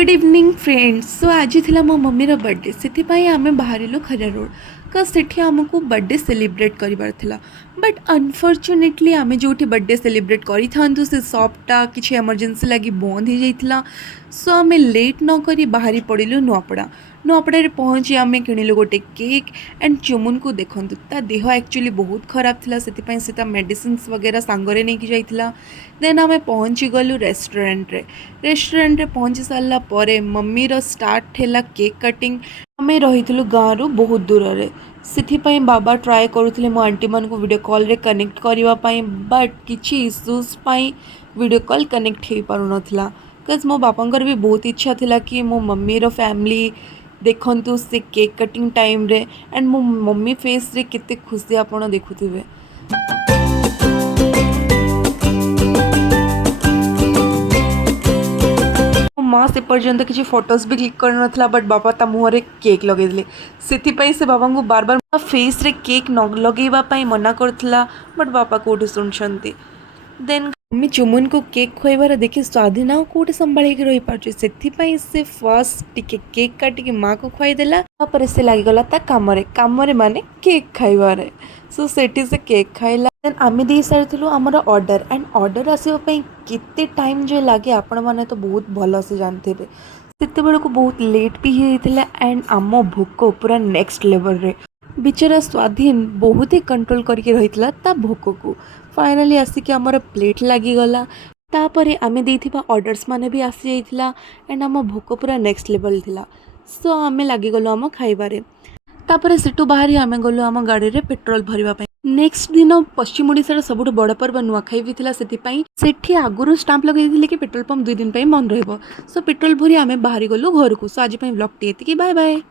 Good evening friends. सो आज थी मो मम्मीर बर्थडे से आम बाहर खरा रोड का सेठी आमको बर्थडे सेलिब्रेट करार था। बट अनफॉर्चुनेटली आम जो बर्थडे सेलिब्रेट करी से शॉपटा किसी इमरजेंसी लगी बंद हो जाता। सो आम लेट न करी बाहरी पड़िलु नुआपड़ा। नुआपड़ा पहुँची आम किणिलु गोटे केक एंड चुमुन को देखूँ ता देह एक्चुअली बहुत खराब था से मेडिसिन वगैरह सांगरे नहीं जाइथिला। देन आम पहुँची गलु रेस्टोरेंट रे पहुँची सारा पर मम्मीर स्टार्ट है केक कटिंग। आम रही गाँव बहुत दूर से बाबा ट्राए करुले मो आंटी मान को वीडियो कॉल रे कनेक्ट करने बट किसी इश्यूज वीडियो कॉल कनेक्ट हो पार नाला। बिकज मो बापांकर भी बहुत इच्छा थिला कि मो मम्मीर फैमिली देखंतु से केक कटिंग टाइम रे एंड मो मम्मी फेस रे केते खुशी आपण देखुथिबे। माँ से पर्यंत किसी फोटोज भी क्लिक कर नाला बट बाबा ता मुहर केक लगे से बाबा को बार बार फेस रे केक न लगेवाई मना करथिला बट बाबा कोठी सुनछंती। देन मम्मी चुमुन को केक खुआबार देखी स्वाधीन आ कौटे संभाल रही पार्छ से फर्स्ट टिके केक काटिक माँ को खुआईदेला से लगिगला कम माने केक खाइबार। सो सेठी से केक खाइला। देन आम दे सारी आमर ऑर्डर एंड ऑर्डर आसवाई केते टाइम जो लगे आपण मैंने तो बहुत भल से जानते से बेलू बहुत लेट भी होता एंड आम भोक पूरा नेक्स्ट लेवल रे बिचारा स्वाधीन बहुत ही कंट्रोल करके रही ता भोक को। फाइनाली आसिक आमर प्लेट लगिगला तापर आम देथिबा ऑर्डर्स माने भी आसी जाइथिला एंड आम भोक पूरा नेक्स्ट लेवल थिला। सो आम लगिगलु आम खाइबारे। तापर सेठू बाहरी आम गलु आम गाड़ी रे पेट्रोल भरिबा पई। नेक्स्ट दिन पश्चिम ओडिशार सबुठु बड़ पर्व नुआखाई भी थिला सेठी आगुरु स्टाम्प लगे दिले कि पेट्रोल पंप 2 दिन बंद रहइबो। सो पेट्रोल भरी आम बाहरी गलु घर को। सो आज ब्लॉग टी बाय बाय।